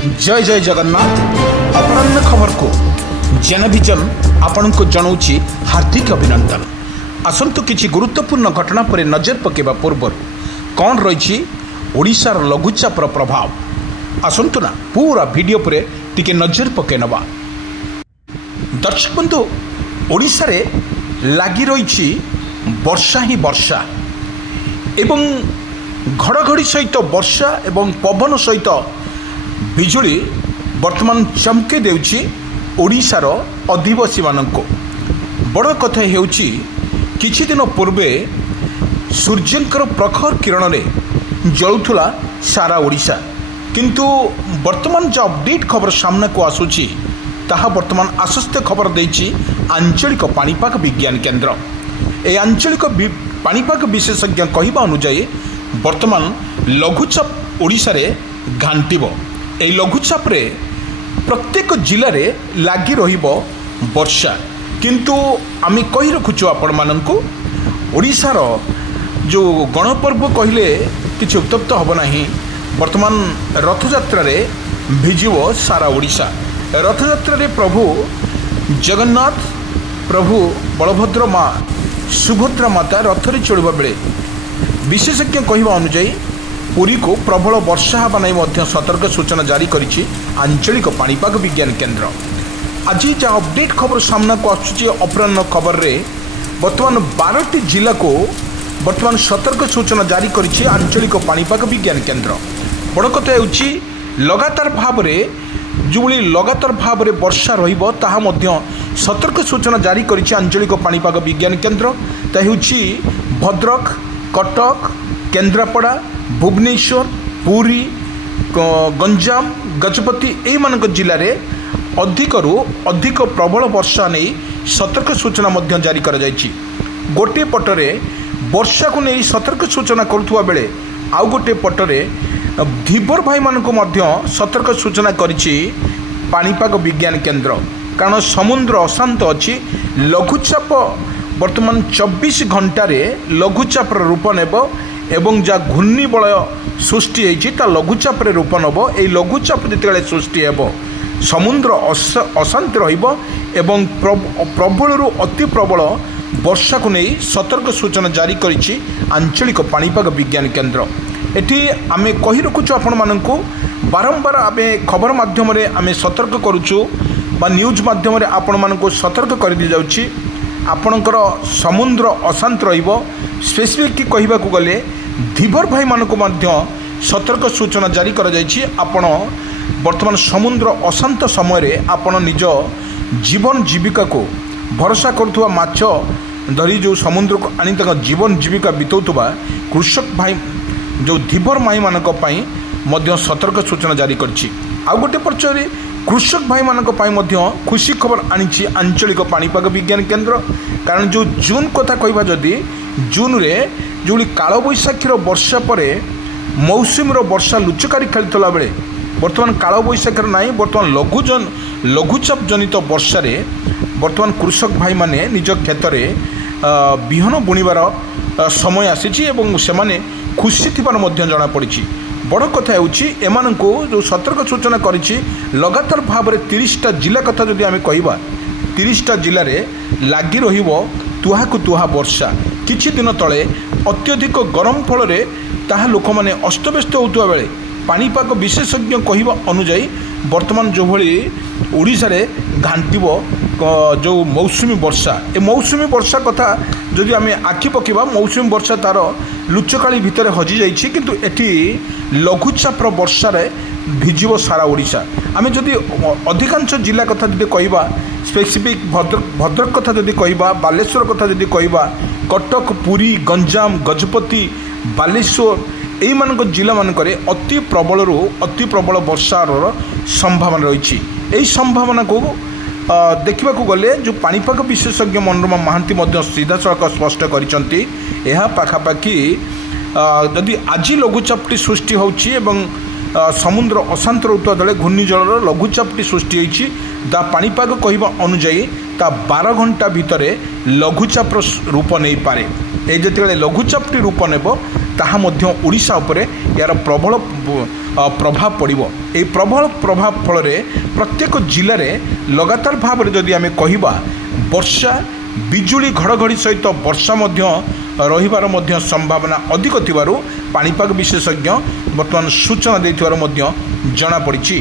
जय जय जगन्नाथ। अपराह्न खबर को जेनभिजन आपण को जनाऊँगी हार्दिक अभिनंदन। आसतु किसी गुरुत्वपूर्ण घटना पर नजर पकेबा पूर्व कौन रही ओडिशार लघुचापर प्रभाव आसतु ना पूरा वीडियो पर टिके नजर पके नवा। दर्शक बंधु, ओडिशा रे लागी रही वर्षा ही वर्षा एवं घड़घड़ी सहित वर्षा एवं पवन सहित बिजुली वर्तमान चमके देउछि ओडिशार अधिवासी माननको। बड़ कथा हेउछि किछि दिन पूर्वे सूर्यंकर प्रखर किरण रे जळुथुला सारा ओडिशा, किंतु वर्तमान जो अपडेट खबर सामना को आसुछि ताहा वर्तमान आश्वस्त खबर देछि आंचलिक पाणीपाग विज्ञान केन्द्र। ए आंचलिक पाणीपाग विशेषज्ञ कहवा अनुଯାୟୀ वर्तमान लघुचाप ओडिशा रे घांटिबो। এই লঘুচাপরে প্রত্যেক জেলারে লাগি রহিব বর্ষা, কিন্তু আমি কহি রাখুছু আপন মাননকু ওড়িশার যে গণপর্ব কহিলে কিছু উত্তপ্ত হব ନାହିଁ। বর্তমান রথযাত্রারে ভিজিব সারা ওড়িশা। রথযাত্রারে প্রভু জগন্নাথ, প্রভু বলভদ্র মা সুভদ্রা মাতা রথরে চড়িবা বেলে विशेषज्ञ कहवा अनुଯାୟୀ पुरी को प्रबल वर्षा हेबा नहीं मध्य सतर्क सूचना जारी करिछि आंचलिक पाणीपाग विज्ञान केन्द्र। आज जहाँ अपडेट खबर सामना को आसुछि अपराह्न खबर रे वर्तमान 12टी जिला को वर्तमान सतर्क सूचना जारी करिछि आंचलिक पाणीपाग विज्ञान केन्द्र। बड़ कथा हेउछि लगातार भाव रे जुबली लगातार भाव रे वर्षा रहिबो ताहा मध्य सतर्क सूचना जारी करिछि आंचलिक पाणीपाग विज्ञान केन्द्र। ता हेउछि भद्रक, कटक, केन्द्रापड़ा, भुवनेश्वर, पुरी, गंजाम, गजपति एई मानक जिले में अधिकरू अधिक प्रबल वर्षा नहीं सतर्क सूचना मध्य जारी करा जायछि। गोटे पटरे वर्षा को नहीं सतर्क सूचना करुवा बेले आउ गोटे पटरे धीवर भाई मानक मध्य सतर्क सूचना करिछि पाणीपाग विज्ञान केन्द्र। कारण समुद्र अशांत अच्छी लघुचाप वर्तमान 24 घंटे लघुचापर रूप नेब एवं जा घूर्णिबलय सृष्टि होती लघुचाप रूप नब। ये लघुचाप जिते सृष्टि हेब समुद्र अशांत रही प्रबल रु अति प्रबल वर्षा को नहीं सतर्क सूचना जारी करिछि आंचलिक पाणीपाग विज्ञान केन्द्र। एटी आमे कहि रखुछु आपण माननकु बारंबार आमे खबर माध्यम रे आमे सतर्क करूछु बा न्यूज माध्यम रे आपण माननकु सतर्क कर दी जाउछि आपणकर समुद्र अशांत रहिबो। स्पेसिफिक कहबा को गले धीवर भाई मानक मध्य सतर्क सूचना जारी करा जायछि। आपण वर्तमान समुद्र अशांत समय रे आपण निज जीवन जीविका को भरोसा करुवा माछ धरी जो समुद्र को आनी तक जीवन जीविका बितौतुबा कृषक भाई जो धीवर भाई मानक पई मध्य सतर्क सूचना जारी करछि। आ गोटे पर्चरे कृषक भाई मानक पई मध्य खुशी खबर आनिछि आंचलिक पाणीपाग विज्ञान केन्द्र। कारण जो जून कथा कहबा जदि जून रे जोली काल बैशाखीर वर्षा पर मौसुमी वर्षा लुचकारी खेलुला बेले वर्तमान काल बैशाखीर नहीं वर्तमान लघुचाप जनित वर्षा रे वर्तमान कृषक भाई माने निज खेत रे बिहन बुणीबार समय आसीछि एवं सेमाने खुशी थिबार मध्य जणा पड़िछि। बड़ कथा हेउछि एमानंकु जो सतर्क सूचना करिछि लगातार भाव में 30टा जिला कथा जदि आमे कहबा 30टा जिले में लगी रहिबो तुहाकु तुहा वर्षा। किछि दिन तले अत्यधिक गरम फल ताहा लोक मैंने अस्तव्यस्त होता बेले पाणीपाग विशेषज्ञ कहवा अनुଯାୟୀ वर्तमान जो भली ओडिशा रे घांटिबो जो मौसुमी वर्षा ए मौसुमी वर्षा कथा जदि आमे आखि पकेबा मौसुमी वर्षा तार लुचकाली भितर हजि जाइछि, किंतु एठी लघुचापर वर्षा रे भिजिबो सारा ओडिशा। आमे जदि अधिकांश जिला कथा जदि कहबा स्पेसिफिक भद्रक कथा जदि कहबा बालेश्वर कथा जदि कहबा कटक, पुरी, गंजाम, गजपति, बालेश्वर एई मानक जिला मानक अति प्रबल रु अति प्रबल वर्षार संभावना रही। एई संभावना को देखा गले जो पाणीपाग विशेषज्ञ मनोरमा महांती सीधा सड़क स्पष्ट करिसंती यह पाखापाखि जदि आज लघुचापटी सृष्टि होछि एवं समुद्र अशांत रहुता बेले घूर्णिझड़र लघुचापटी सृष्टि होछि दा पाणीपाग कहवा अनुଯାୟୀ ता 12 घंटा भितर लघुचाप रूप नहीं पारे। ए जिते लघुचापटी रूप नेब ताहा मध्य ओडिशा उपरे यार प्रबल प्रभाव पड़िबो। ए प्रबल प्रभाव फल प्रत्येक जिले में लगातार भाव में जदि आम कहिबा वर्षा बिजुली घड़घड़ी सहित वर्षा रहिबार संभावना अधिक थिबारु पाणीपाग विशेषज्ञ वर्तमान सूचना देथिबारु जना पड़िछि।